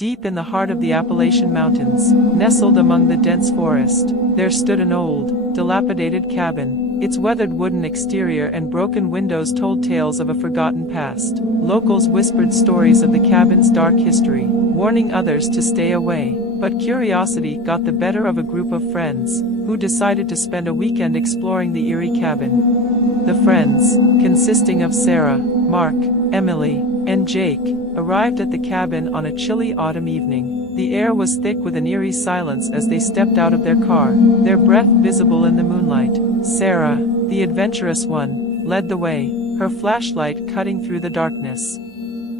Deep in the heart of the Appalachian Mountains, nestled among the dense forest, there stood an old, dilapidated cabin. Its weathered wooden exterior and broken windows told tales of a forgotten past. Locals whispered stories of the cabin's dark history, warning others to stay away. But curiosity got the better of a group of friends, who decided to spend a weekend exploring the eerie cabin. The friends, consisting of Sarah, Mark, Emily, and Jake, arrived at the cabin on a chilly autumn evening. The air was thick with an eerie silence as they stepped out of their car, their breath visible in the moonlight. Sarah, the adventurous one, led the way, her flashlight cutting through the darkness.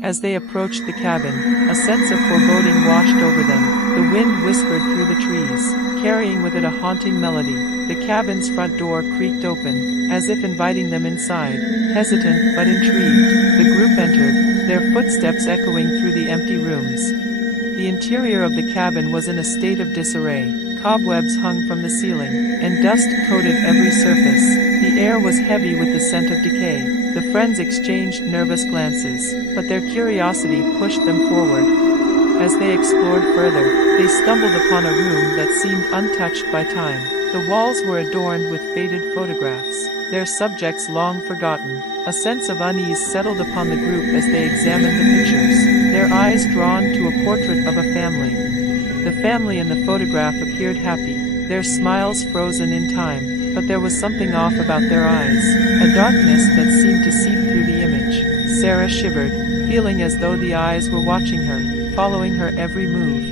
As they approached the cabin, a sense of foreboding washed over them. The wind whispered through the trees, carrying with it a haunting melody. The cabin's front door creaked open, as if inviting them inside. Hesitant but intrigued, the group entered, their footsteps echoing through the empty rooms. The interior of the cabin was in a state of disarray. Cobwebs hung from the ceiling, and dust coated every surface. The air was heavy with the scent of decay. The friends exchanged nervous glances, but their curiosity pushed them forward. As they explored further, they stumbled upon a room that seemed untouched by time. The walls were adorned with faded photographs, their subjects long forgotten. A sense of unease settled upon the group as they examined the pictures, their eyes drawn to a portrait of a family. The family in the photograph appeared happy, their smiles frozen in time, but there was something off about their eyes, a darkness that seemed to seep through the image. Sarah shivered, feeling as though the eyes were watching her, following her every move.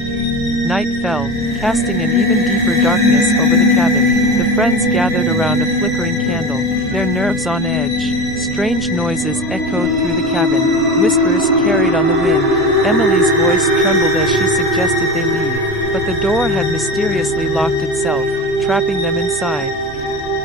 Night fell, casting an even deeper darkness over the cabin. The friends gathered around a flickering candle, their nerves on edge. Strange noises echoed through the cabin, whispers carried on the wind. Emily's voice trembled as she suggested they leave, but the door had mysteriously locked itself, trapping them inside.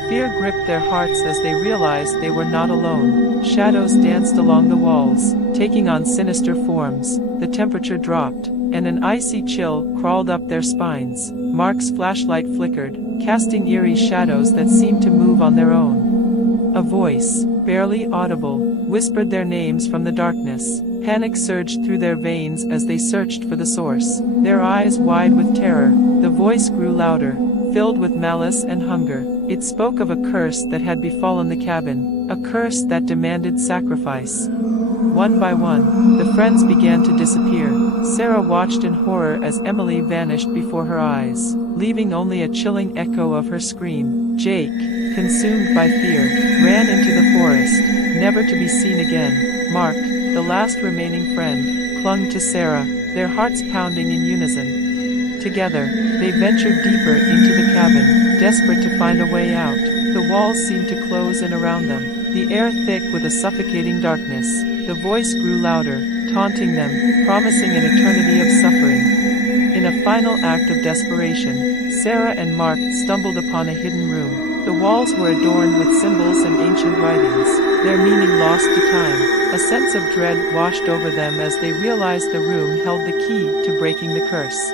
Fear gripped their hearts as they realized they were not alone. Shadows danced along the walls, taking on sinister forms. The temperature dropped, and an icy chill crawled up their spines. Mark's flashlight flickered, casting eerie shadows that seemed to move on their own. A voice, barely audible, whispered their names from the darkness. Panic surged through their veins as they searched for the source. Their eyes wide with terror, the voice grew louder, filled with malice and hunger. It spoke of a curse that had befallen the cabin, a curse that demanded sacrifice. One by one, the friends began to disappear. Sarah watched in horror as Emily vanished before her eyes, leaving only a chilling echo of her scream. Jake, consumed by fear, ran into the forest, never to be seen again. Mark, the last remaining friend, clung to Sarah, their hearts pounding in unison. Together, they ventured deeper into the cabin, desperate to find a way out. The walls seemed to close in around them, the air thick with a suffocating darkness. The voice grew louder, taunting them, promising an eternity of suffering. In a final act of desperation, Sarah and Mark stumbled upon a hidden room. The walls were adorned with symbols and ancient writings, their meaning lost to time. A sense of dread washed over them as they realized the room held the key to breaking the curse.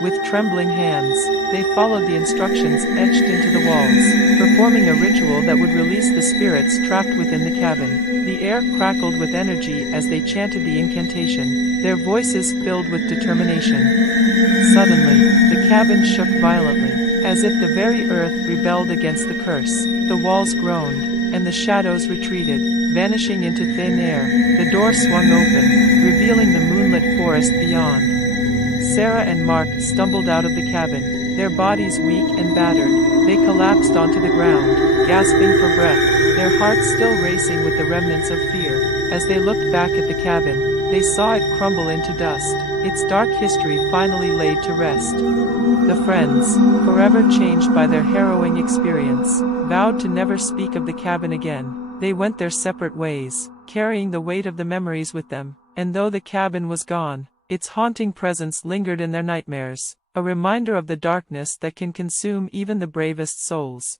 With trembling hands, they followed the instructions etched into the walls, performing a ritual that would release the spirits trapped within the cabin. The air crackled with energy as they chanted the incantation, their voices filled with determination. Suddenly, the cabin shook violently, as if the very earth rebelled against the curse. The walls groaned, and the shadows retreated, vanishing into thin air. The door swung open, revealing the moonlit forest beyond. Sarah and Mark stumbled out of the cabin, their bodies weak and battered. They collapsed onto the ground, gasping for breath, their hearts still racing with the remnants of fear. As they looked back at the cabin, they saw it crumble into dust, its dark history finally laid to rest. The friends, forever changed by their harrowing experience, vowed to never speak of the cabin again. They went their separate ways, carrying the weight of the memories with them, and though the cabin was gone, its haunting presence lingered in their nightmares, a reminder of the darkness that can consume even the bravest souls.